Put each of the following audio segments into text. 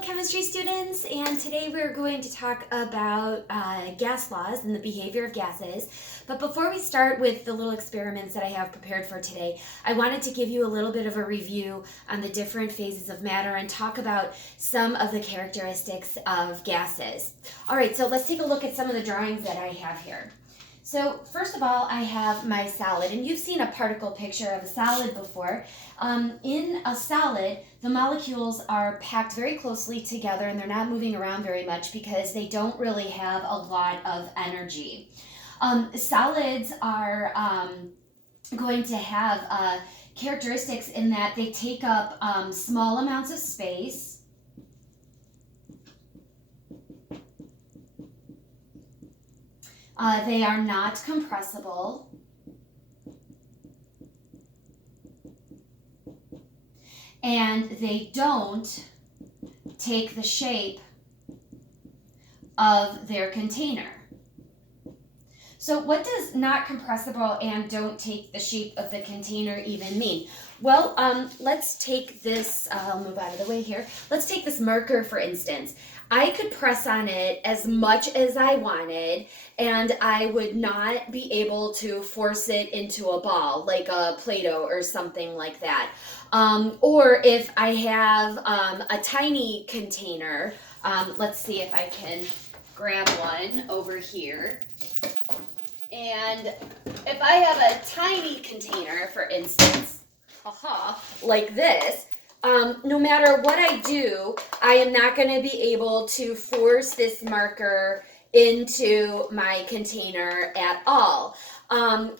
Hello chemistry students, and today we're going to talk about gas laws and the behavior of gases. But before we start with the little experiments that I have prepared for today, I wanted to give you a little bit of a review on the different phases of matter and talk about some of the characteristics of gases. Alright, so let's take a look at some of the drawings that I have here. So first of all, I have my solid, and you've seen a particle picture of a solid before. In a solid, the molecules are packed very closely together and they're not moving around very much because they don't really have a lot of energy. Solids are going to have characteristics in that they take up small amounts of space. They are not compressible. And they don't take the shape of their container. So what does not compressible and don't take the shape of the container even mean? Well, let's take this, I'll move out of the way here. Let's take this marker for instance. I could press on it as much as I wanted and I would not be able to force it into a ball like a Play-Doh or something like that. Or if I have a tiny container, let's see if I can grab one over here. And if I have a tiny container, for instance, like this, no matter what I do, I am not going to be able to force this marker into my container at all.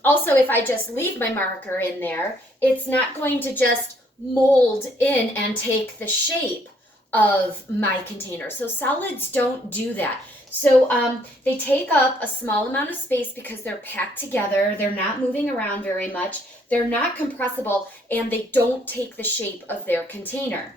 Also, if I just leave my marker in there, it's not going to just mold in and take the shape of my container. So solids don't do that. So they take up a small amount of space because they're packed together, they're not moving around very much, they're not compressible, and they don't take the shape of their container.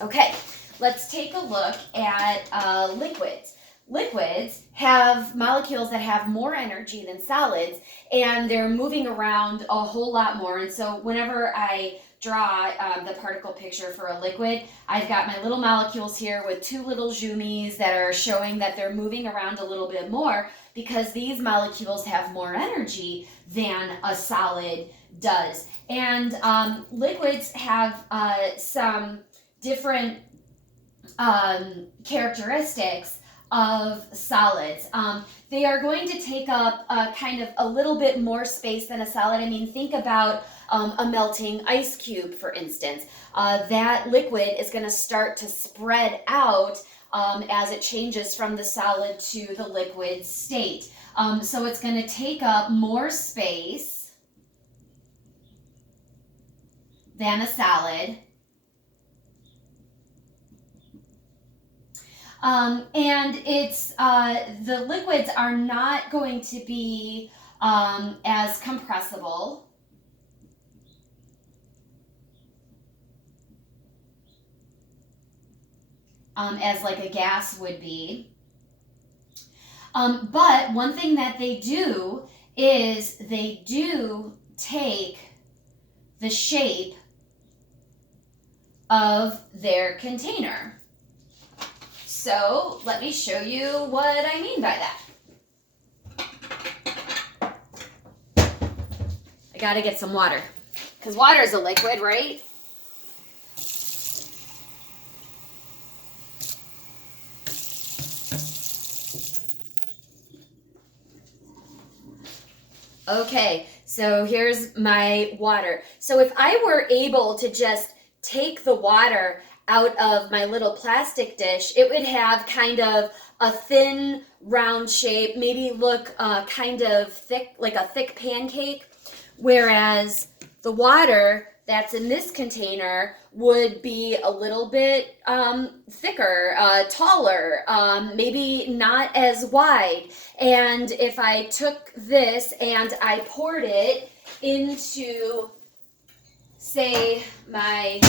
Okay, let's take a look at liquids. Liquids have molecules that have more energy than solids, and they're moving around a whole lot more. And so whenever I draw the particle picture for a liquid, I've got my little molecules here with two little zoomies that are showing that they're moving around a little bit more because these molecules have more energy than a solid does. And liquids have some different characteristics of solids. They are going to take up kind of a little bit more space than a solid. I mean, think about a melting ice cube, for instance. That liquid is going to start to spread out as it changes from the solid to the liquid state. So it's going to take up more space than a solid. And it's the liquids are not going to be as compressible as like a gas would be. But one thing that they do is they do take the shape of their container. So let me show you what I mean by that. I gotta get some water, because water is a liquid, right? Okay, so here's my water. So if I were able to just take the water out of my little plastic dish, it would have kind of a thin round shape, maybe look kind of thick, like a thick pancake, whereas the water that's in this container would be a little bit thicker, taller, maybe not as wide. And if I took this and I poured it into, say, my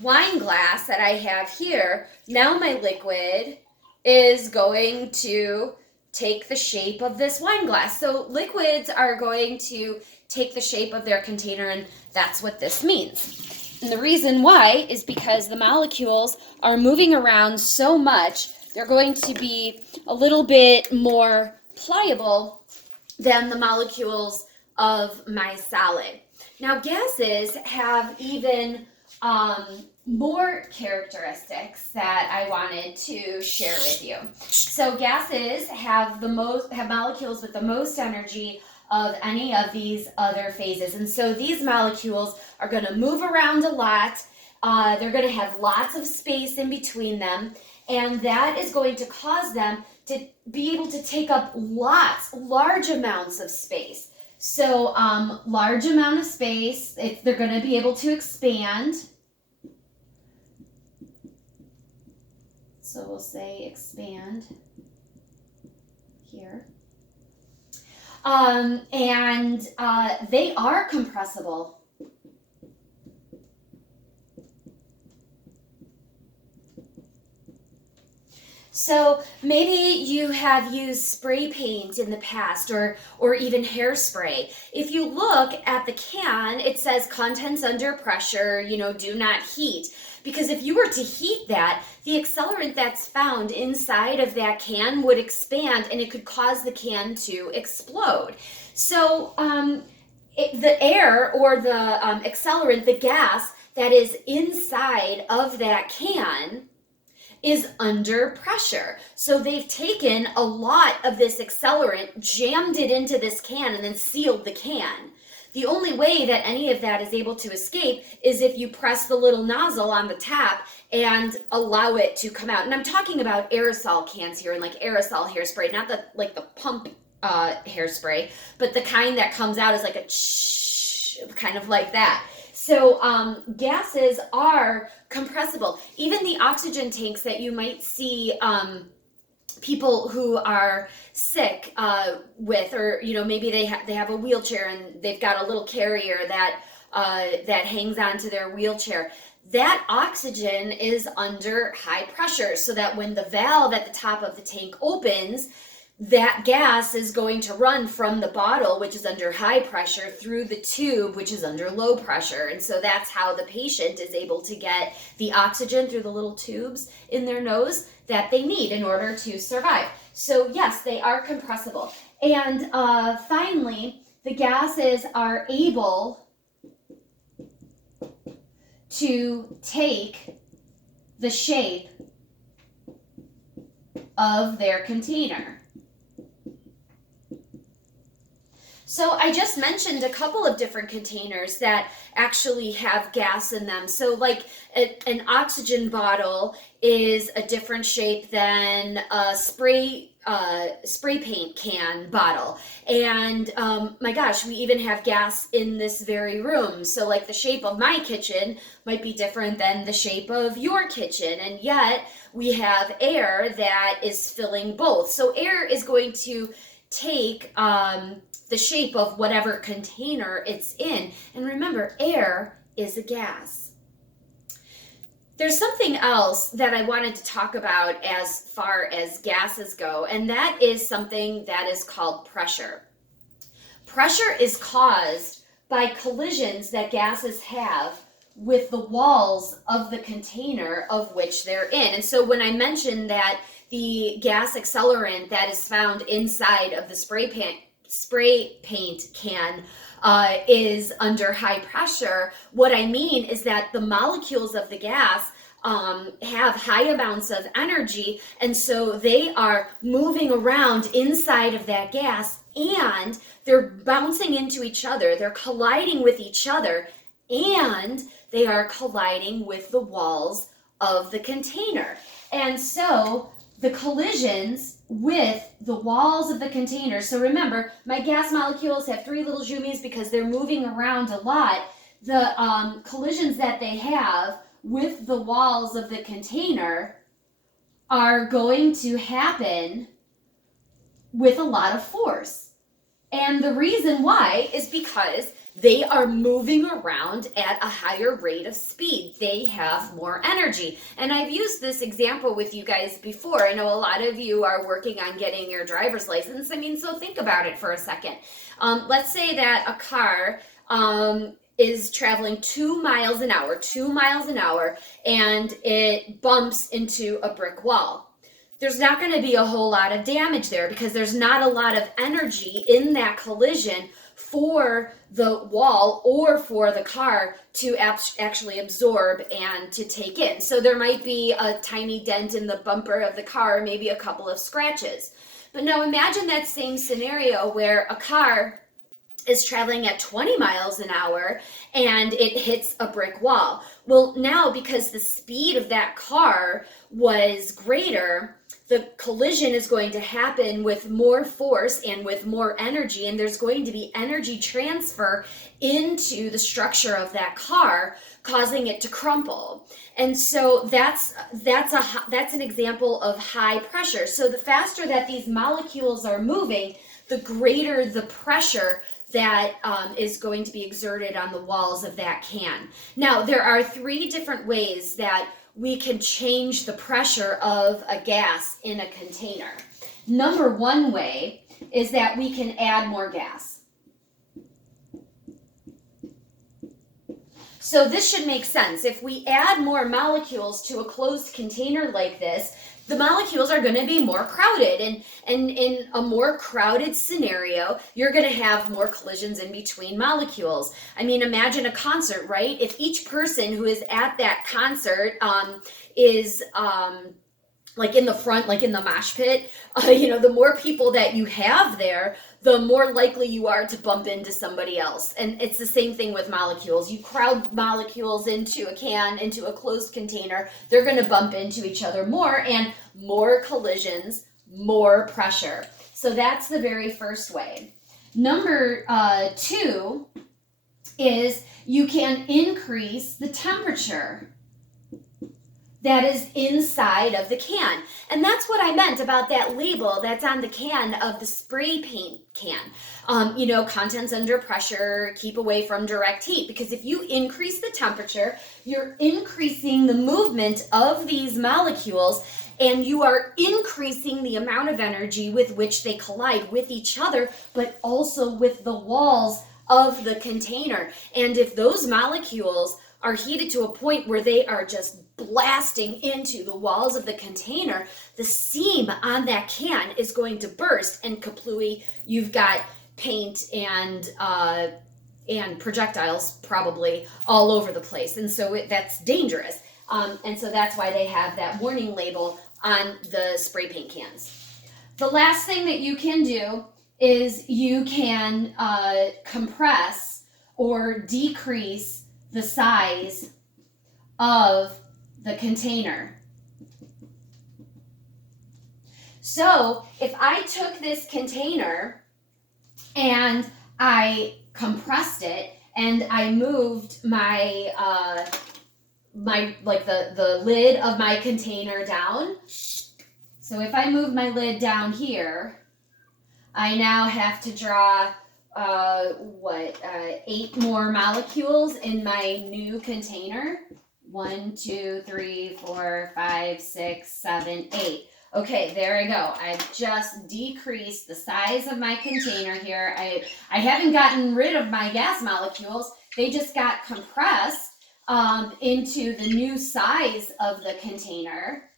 wine glass that I have here, now my liquid is going to take the shape of this wine glass. So liquids are going to take the shape of their container, and that's what this means. And the reason why is because the molecules are moving around so much, they're going to be a little bit more pliable than the molecules of my solid. Now, gases have even more characteristics that I wanted to share with you. So gases have molecules with the most energy of any of these other phases. And so these molecules are going to move around a lot. They're going to have lots of space in between them. And that is going to cause them to be able to take up large amounts of space. So large amount of space, they're going to be able to expand. So we'll say expand here. And they are compressible. So maybe you have used spray paint in the past or even hairspray. If you look at the can, it says contents under pressure, do not heat. Because if you were to heat that, the accelerant that's found inside of that can would expand and it could cause the can to explode. So the air or the accelerant, the gas that is inside of that can is under pressure. So they've taken a lot of this accelerant, jammed it into this can, and then sealed the can. The only way that any of that is able to escape is if you press the little nozzle on the top and allow it to come out. And I'm talking about aerosol cans here and like aerosol hairspray, not the pump hairspray, but the kind that comes out as like a kind of like that. So gases are compressible. Even the oxygen tanks that you might see people who are sick with, or maybe they have a wheelchair and they've got a little carrier that hangs onto their wheelchair. That oxygen is under high pressure, so that when the valve at the top of the tank opens, that gas is going to run from the bottle, which is under high pressure, through the tube, which is under low pressure. And so that's how the patient is able to get the oxygen through the little tubes in their nose that they need in order to survive. So yes, they are compressible. And finally, the gases are able to take the shape of their container. So I just mentioned a couple of different containers that actually have gas in them. So like an oxygen bottle is a different shape than a spray paint can bottle. And my gosh, we even have gas in this very room. So like the shape of my kitchen might be different than the shape of your kitchen. And yet we have air that is filling both. So air is going to take the shape of whatever container it's in. And remember, air is a gas. There's something else that I wanted to talk about as far as gases go, and that is something that is called pressure. Pressure is caused by collisions that gases have with the walls of the container of which they're in. And so when I mentioned that the gas accelerant that is found inside of the spray paint can is under high pressure, what I mean is that the molecules of the gas have high amounts of energy, and so they are moving around inside of that gas, and they're bouncing into each other, they're colliding with each other, and they are colliding with the walls of the container. And so the collisions with the walls of the container. So remember, my gas molecules have three little zoomies because they're moving around a lot. The collisions that they have with the walls of the container are going to happen with a lot of force. And the reason why is because they are moving around at a higher rate of speed. They have more energy. And I've used this example with you guys before. I know a lot of you are working on getting your driver's license. So think about it for a second. Let's say that a car is traveling 2 miles an hour, 2 miles an hour, and it bumps into a brick wall. There's not going to be a whole lot of damage there because there's not a lot of energy in that collision for the wall or for the car to actually absorb and to take in. So there might be a tiny dent in the bumper of the car, maybe a couple of scratches. But now imagine that same scenario where a car is traveling at 20 miles an hour and it hits a brick wall. Well, now because the speed of that car was greater, the collision is going to happen with more force and with more energy, and there's going to be energy transfer into the structure of that car, causing it to crumple. And so that's an example of high pressure. So the faster that these molecules are moving, the greater the pressure that is going to be exerted on the walls of that can. Now, there are 3 different ways that we can change the pressure of a gas in a container. Number 1 way is that we can add more gas. So this should make sense. If we add more molecules to a closed container like this, the molecules are going to be more crowded, and in a more crowded scenario, you're going to have more collisions in between molecules. I mean, imagine a concert, right? If each person who is at that concert is like in the front, like in the mosh pit, the more people that you have there, the more likely you are to bump into somebody else. And it's the same thing with molecules. You crowd molecules into a can, into a closed container, they're going to bump into each other more, and more collisions, more pressure. So that's the very first way. Number 2 is you can increase the temperature that is inside of the can. And that's what I meant about that label that's on the can of the spray paint can. Contents under pressure, keep away from direct heat. Because if you increase the temperature, you're increasing the movement of these molecules, and you are increasing the amount of energy with which they collide with each other, but also with the walls of the container. And if those molecules are heated to a point where they are just blasting into the walls of the container, the seam on that can is going to burst, and kaplooey, you've got paint and projectiles probably all over the place. And so that's dangerous. And so that's why they have that warning label on the spray paint cans. The last thing that you can do is you can compress or decrease the size of the container. So if I took this container and I compressed it and I moved my the lid of my container down. So if I move my lid down here, I now have to draw 8 more molecules in my new container. 1, 2, 3, 4, 5, 6, 7, 8. Okay, there I go. I've just decreased the size of my container here. I haven't gotten rid of my gas molecules. They just got compressed into the new size of the container.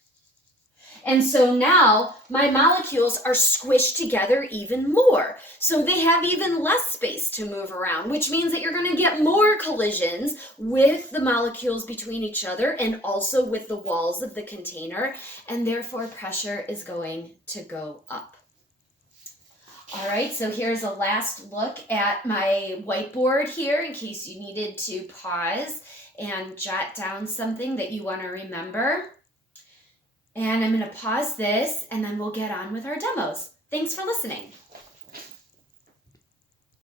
And so now my molecules are squished together even more. So they have even less space to move around, which means that you're going to get more collisions with the molecules between each other and also with the walls of the container. And therefore pressure is going to go up. All right, so here's a last look at my whiteboard here in case you needed to pause and jot down something that you want to remember. And I'm going to pause this, and then we'll get on with our demos. Thanks for listening.